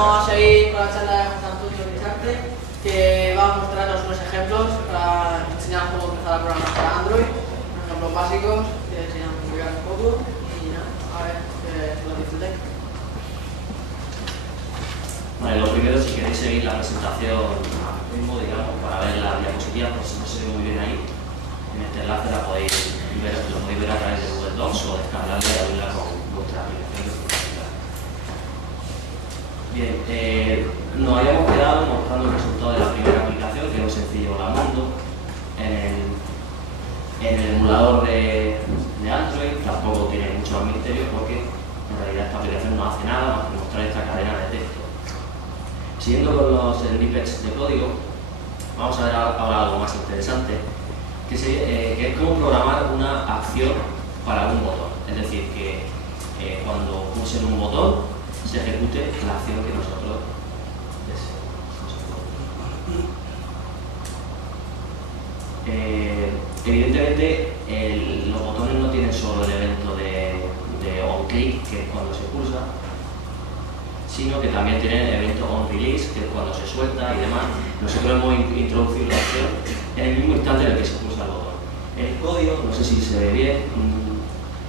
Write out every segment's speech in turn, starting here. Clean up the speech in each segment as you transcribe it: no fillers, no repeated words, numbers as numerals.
vamos a seguir con la charla de José Antonio Guisarte, que va a mostrarnos unos ejemplos para enseñar cómo empezar a programar para Android, unos ejemplos básicos que enseñamos a explicar un poco y nada, a ver que lo disfrutéis. Vale, lo primero, si queréis seguir la presentación al ritmo, digamos, para ver las diapositivas, por si no se ve muy bien ahí, en este enlace la podéis ver, lo podéis ver a través de Google Docs o descargarla y abrirla con vuestra aplicación de publicidad. Bien, nos habíamos quedado mostrando el resultado de la primera aplicación, que es un sencillo Lamundo, en el emulador de Android. Tampoco tiene mucho más misterio porque en realidad esta aplicación no hace nada más que mostrar esta cadena de texto. Siguiendo con los snippets de código, vamos a ver ahora algo más interesante, que es cómo programar una acción para un botón. Es decir, que cuando pulsen un botón, se ejecute la acción que nosotros deseamos. Evidentemente, los botones no tienen solo el evento de onClick, que es cuando se pulsa, sino que también tienen el evento onRelease, que es cuando se suelta y demás. Nosotros hemos introducido la acción en el mismo instante en el que se pulsa el botón. El código, no sé si se ve bien,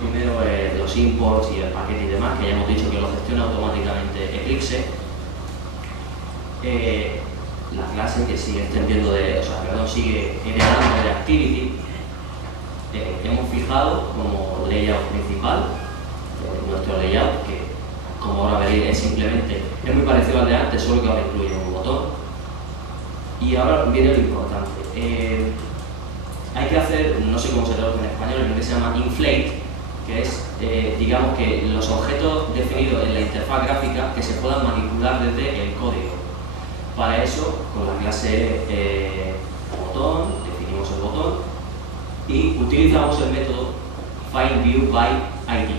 primero los imports y el paquete y demás, que ya hemos dicho que lo gestiona automáticamente Eclipse. La clase que sigue extendiendo sigue heredando de Activity. Hemos fijado como layout principal nuestro layout, que como ahora veréis es simplemente, es muy parecido al de antes, solo que ahora incluye un botón. Y ahora viene lo importante. Hay que hacer, no sé cómo se traduce en español, en lo que se llama inflate, que es, digamos que los objetos definidos en la interfaz gráfica que se puedan manipular desde el código. Para eso, con la clase botón, definimos el botón y utilizamos el método findViewById,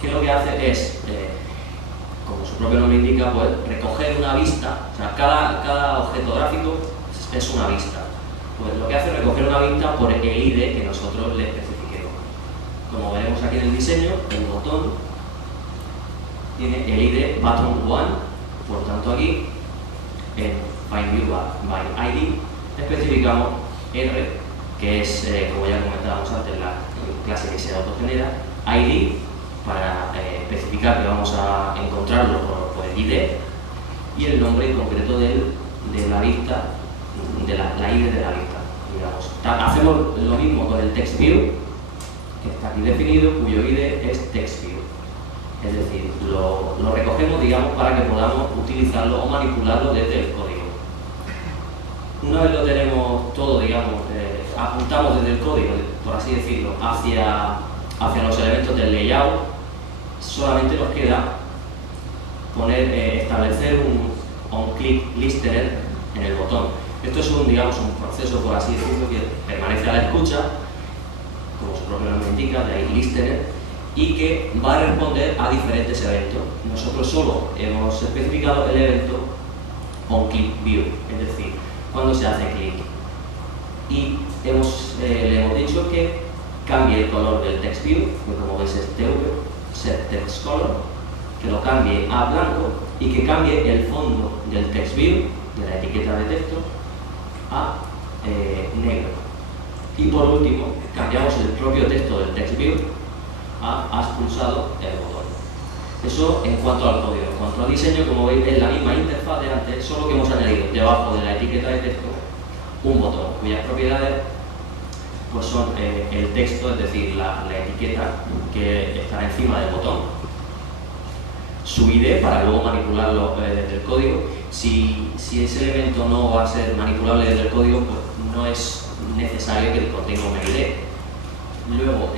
que lo que hace es, como su propio nombre indica, pues recoger una vista. O sea, cada objeto gráfico es una vista. Pues lo que hace es recoger una vista por el ID que nosotros le especifiquemos. Como veremos aquí en el diseño, el botón tiene el ID button1, por tanto aquí en findViewById especificamos R, que es, como ya comentábamos antes, la clase que se autogenera, ID, para especificar que vamos a encontrarlo por el ID, y el nombre en concreto de la vista, de la ID de la vista, digamos. Hacemos lo mismo con el TextView, que está aquí definido, cuyo ID es TextView. Es decir, lo recogemos, digamos, para que podamos utilizarlo o manipularlo desde el código. Una vez lo tenemos todo, digamos, apuntamos desde el código, por así decirlo, hacia los elementos del layout, solamente nos queda establecer un onClick listener en el botón. Esto es un proceso, por así decirlo, que permanece a la escucha, como su propio nombre indica, de ahí listener, y que va a responder a diferentes eventos. Nosotros solo hemos especificado el evento onClickView, es decir, cuando se hace clic. Y le hemos dicho que cambie el color del TextView, que como veis es TV, setTextColor, que lo cambie a blanco y que cambie el fondo del TextView, de la etiqueta de texto, a negro. Y por último, cambiamos el propio texto del TextView a has pulsado el botón. Eso en cuanto al código. En cuanto al diseño, como veis, es la misma interfaz de antes, solo que hemos añadido debajo de la etiqueta de texto un botón, cuyas propiedades pues son el texto, es decir, la etiqueta que está encima del botón, su ID para luego manipularlo desde el código. Si ese elemento no va a ser manipulable desde el código, pues no es necesario que contenga un ID. Luego,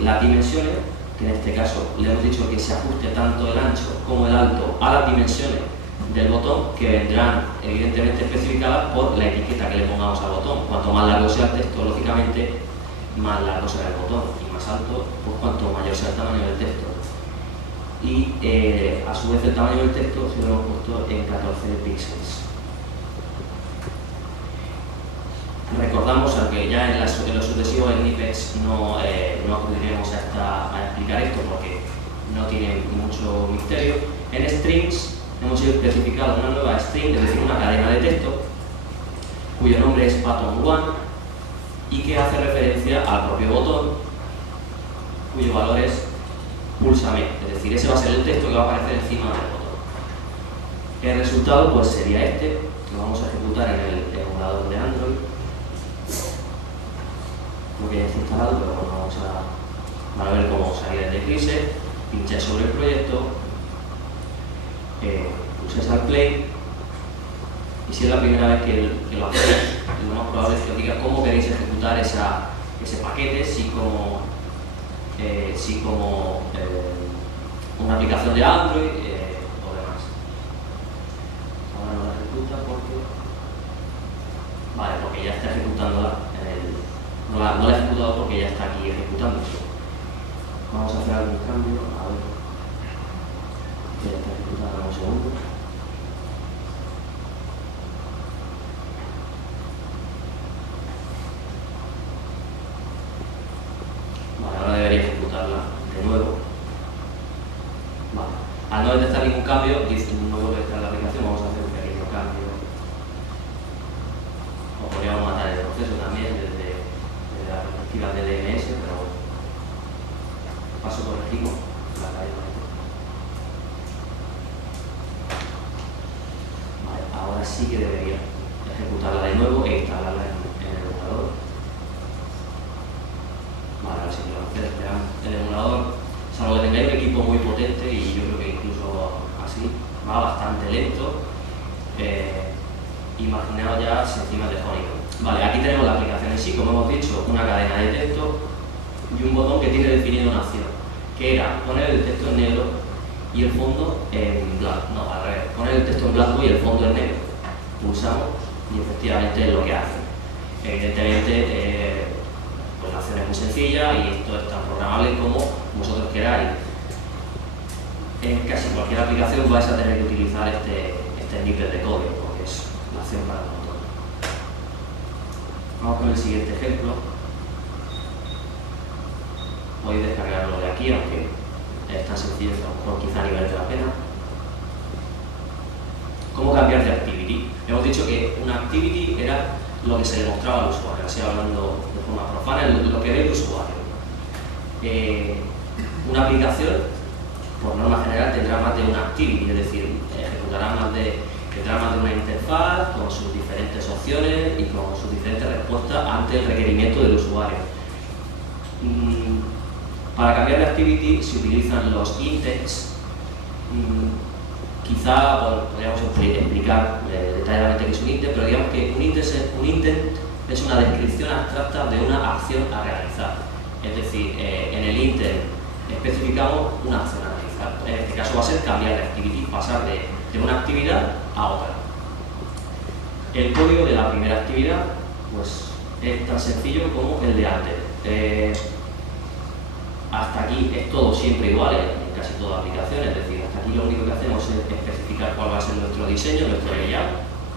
las dimensiones, que en este caso le hemos dicho que se ajuste tanto el ancho como el alto a las dimensiones del botón, que vendrán evidentemente especificadas por la etiqueta que le pongamos al botón. Cuanto más largo sea el texto, lógicamente, más largo será el botón, y más alto, pues cuanto mayor sea el tamaño del texto. Y a su vez el tamaño del texto se lo hemos puesto en 14 píxeles. Recordamos, aunque ya en los sucesivos snippets no acudiremos a explicar esto porque no tiene mucho misterio, en strings hemos especificado una nueva string, es decir, una cadena de texto, cuyo nombre es button1 y que hace referencia al propio botón, cuyo valor es púlsame, es decir, ese va a ser el texto que va a aparecer encima del botón. El resultado pues sería este, que vamos a ejecutar en el emulador de Android. Lo que ya está instalado, pero bueno, vamos a ver cómo salir del Eclipse, pinchar sobre el proyecto, pulsáis al play, y si es la primera vez que lo hacéis, lo más probable es que os diga cómo queréis ejecutar ese paquete, si como una aplicación de Android o demás. Ahora no la ejecuta porque... Vale, porque ya está ejecutándola en el... No la he ejecutado porque ya está aquí ejecutándose. Vamos a hacer algún cambio, a ver. Ya está ejecutando un segundo. Vale, ahora debería ejecutarla de nuevo. Vale. Al no detectar ningún cambio, dice no vuelve a estar la aplicación, vamos a hacer un pequeño cambio. O podríamos matar el proceso también desde la perspectiva de DNS, pero paso corregimos la cadena. Vale, ahora sí que debería ejecutarla de nuevo e instalarla en el emulador. Vale, ahora sí que lo vamos a hacer, el emulador, salvo que tengáis un equipo muy potente, y yo creo que incluso así va bastante lento. Imaginaos ya encima de Honeycomb. Vale, aquí tenemos la aplicación en sí, como hemos dicho, una cadena de texto y un botón que tiene definido una acción, que era poner el texto en negro y el fondo en blanco. No, al revés, poner el texto en blanco y el fondo en negro. Pulsamos y efectivamente es lo que hace. Evidentemente, pues la acción es muy sencilla y esto es tan programable como vosotros queráis. En casi cualquier aplicación vais a tener que utilizar este snippet de código, porque es la acción para el botón. Vamos con el siguiente ejemplo. Podéis descargarlo de aquí, aunque es tan sencillo que a lo mejor quizá ni merece la pena. ¿Cómo cambiar de activity? Hemos dicho que una activity era lo que se le mostraba al usuario, así hablando de forma profana, lo que ve el usuario. Una aplicación, por norma general, tendrá más de una activity, es decir, tendrá más de una interfaz con sus diferentes opciones y con sus diferentes respuestas ante el requerimiento del usuario. Para cambiar de activity se utilizan los intents. Quizá podríamos explicar detalladamente qué es un intent, pero digamos que un intent es una descripción abstracta de una acción a realizar. Es decir, en el intent especificamos una acción a realizar. En este caso va a ser cambiar de activity, pasar de una actividad a otra. El código de la primera actividad pues, es tan sencillo como el de antes. Hasta aquí es todo siempre igual en casi toda aplicación, es decir, hasta aquí lo único que hacemos es especificar cuál va a ser nuestro diseño, nuestro layout,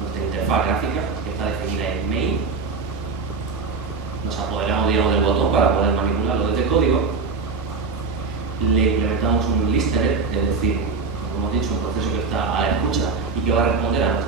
nuestra interfaz gráfica, que está definida en main. Nos apoderamos, digamos, del botón para poder manipularlo desde código. Le implementamos un listener, es decir, como hemos dicho, un proceso que está a la escucha y que va a responder a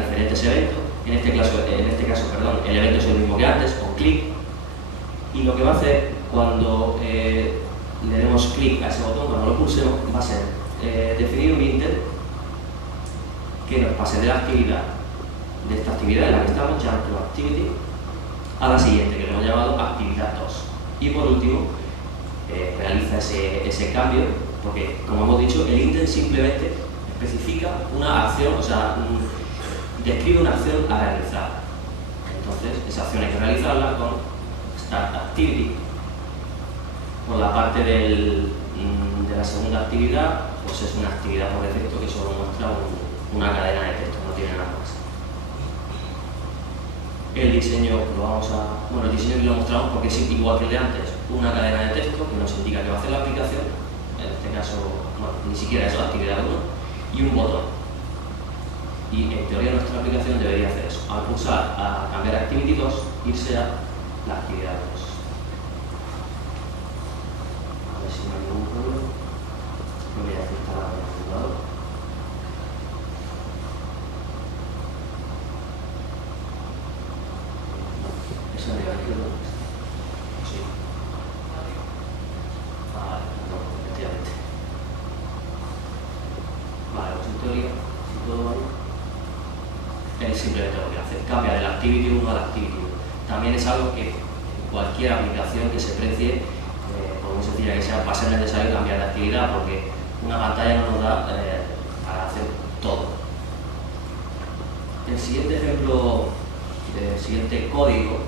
diferentes eventos. En este caso, el evento es el mismo que antes, con clic. Y lo que va a hacer cuando le demos clic a ese botón, cuando lo pulsemos, va a ser definir un intent que nos pase de la actividad, de esta actividad en la que estamos, jump to activity, a la siguiente, que le hemos llamado actividad 2. Y por último, realiza ese cambio, porque como hemos dicho, el intent simplemente especifica una acción, o sea, describe una acción a realizar. Entonces, esa acción hay que realizarla con Start Activity. Por la parte de la segunda actividad, pues es una actividad por defecto que solo muestra una cadena de texto, no tiene nada más. El diseño el diseño que lo mostramos porque es igual que el de antes, una cadena de texto que nos indica que va a hacer la aplicación, en este caso, ni siquiera es la actividad 1, y un botón. Y en teoría nuestra aplicación debería hacer eso, al pulsar a cambiar Activity 2, irse a la actividad 2. A ver si no hay ningún problema. Lo voy a instalar en el computador. gráfico. Sí. Vale, no, efectivamente. Vale, pues en teoría, si todo va bien, es simplemente lo que hace, cambia de la activity 1 a la activity 1. También es algo que cualquier aplicación que se precie, por muy sencilla que sea, va a ser necesario cambiar de actividad porque una pantalla no nos da para hacer todo. El siguiente ejemplo, el siguiente código,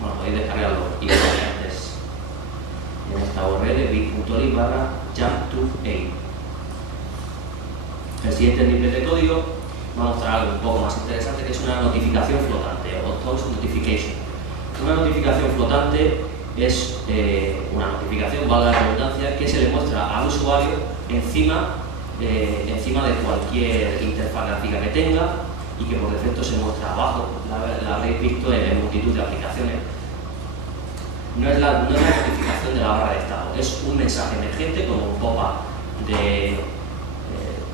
bueno, podéis descargarlo igualmente en esta URL bit.ly/jump2a. El siguiente snippet de código va a mostrar algo un poco más interesante, que es una notificación flotante o toast notification. Una notificación flotante es una notificación, valga la redundancia, que se le muestra al usuario encima de cualquier interfaz gráfica que tenga y que por defecto se muestra abajo. La habréis visto en multitud de aplicaciones. No es la notificación de la barra de estado, es un mensaje emergente como un pop-up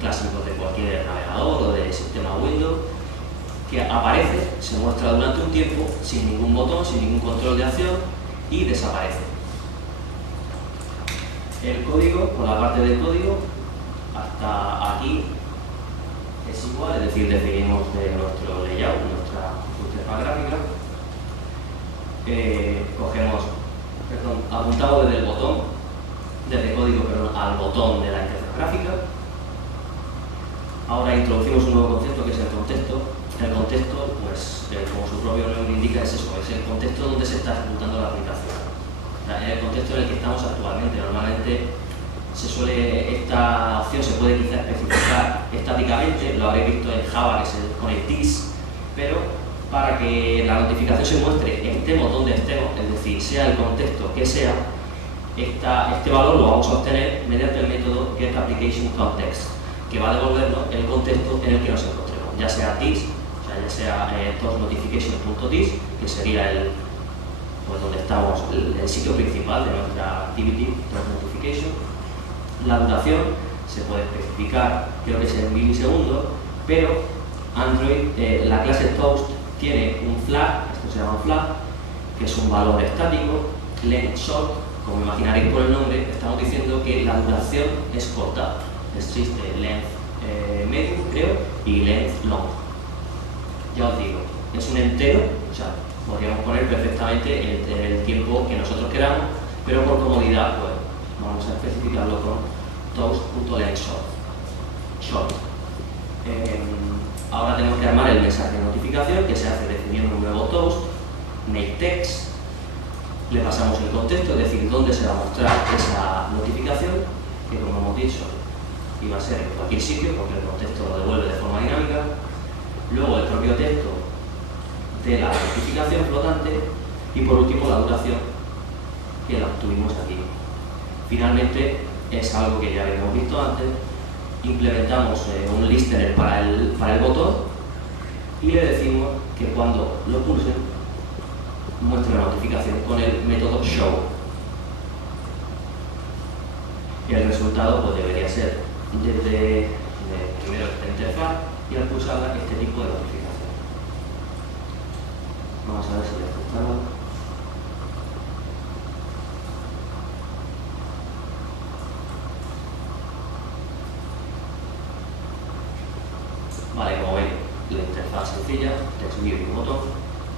clásico de cualquier navegador o de sistema Windows, que aparece, se muestra durante un tiempo sin ningún botón, sin ningún control de acción y desaparece. El código, por la parte del código, hasta aquí es igual, es decir, definimos nuestro layout, nuestra interfaz gráfica, apuntamos desde el botón, desde código, al botón de la interfaz gráfica. Ahora introducimos un nuevo concepto que es el contexto. El contexto, pues, como su propio nombre indica, es eso, es el contexto donde se está ejecutando la aplicación. El contexto en el que estamos actualmente. Normalmente esta opción se puede quizá especificar estáticamente, lo habréis visto en Java que se pone this, pero para que la notificación se muestre, estemos donde estemos, es decir, sea el contexto que sea, este valor lo vamos a obtener mediante el método getApplicationContext, que va a devolvernos el contexto en el que nos encontremos, ya sea this, ya sea toastNotification.this, que sería donde estamos, el sitio principal de nuestra activity, toastNotification. La duración se puede especificar, creo que es en milisegundos, pero Android, la clase toast tiene un flag, esto se llama flag, que es un valor estático, length short, como imaginaréis por el nombre, estamos diciendo que la duración es corta. Existe length medium, creo, y length long. Ya os digo, es un entero, o sea, podríamos poner perfectamente el tiempo que nosotros queramos, pero por comodidad, pues vamos a especificarlo con toast.lengthShort. Ahora tenemos que armar el mensaje de notificación, que se hace definiendo un nuevo toast, makeText, le pasamos el contexto, es decir, dónde se va a mostrar esa notificación, que como hemos dicho, iba a ser en cualquier sitio, porque el contexto lo devuelve de forma dinámica. Luego el propio texto de la notificación flotante y por último la duración, que la obtuvimos aquí. Finalmente, es algo que ya habíamos visto antes, implementamos un listener para el botón y le decimos que cuando lo pulsen muestre la notificación con el método show. Y el resultado pues debería ser desde primero esta interfaz y al pulsarla este tipo de notificación. Vamos a ver si le ajustamos. Vale, como veis, la interfaz sencilla, text view y un botón,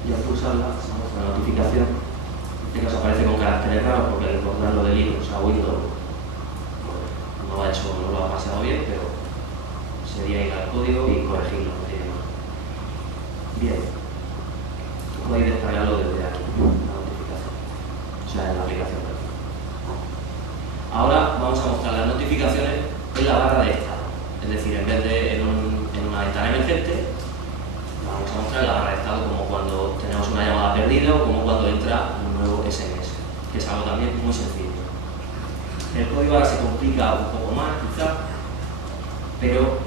y al pulsarla se muestra la notificación. En este caso aparece con caracteres raros porque al incorporarlo de Linux a Windows no lo ha pasado bien, pero sería ir al código y corregirlo, no tiene más. Bien, podéis descargarlo desde aquí, la notificación, o sea, en la aplicación. Ahora vamos a mostrar las notificaciones en la barra de estado, es decir, en vez de en una ventana emergente, vamos a mostrar la barra de estado como cuando tenemos una llamada perdida o como cuando entra un nuevo SMS, que es algo también muy sencillo. El código ahora se complica un poco más, quizá, pero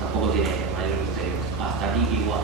tampoco tiene mayor misterio. Hasta aquí igual.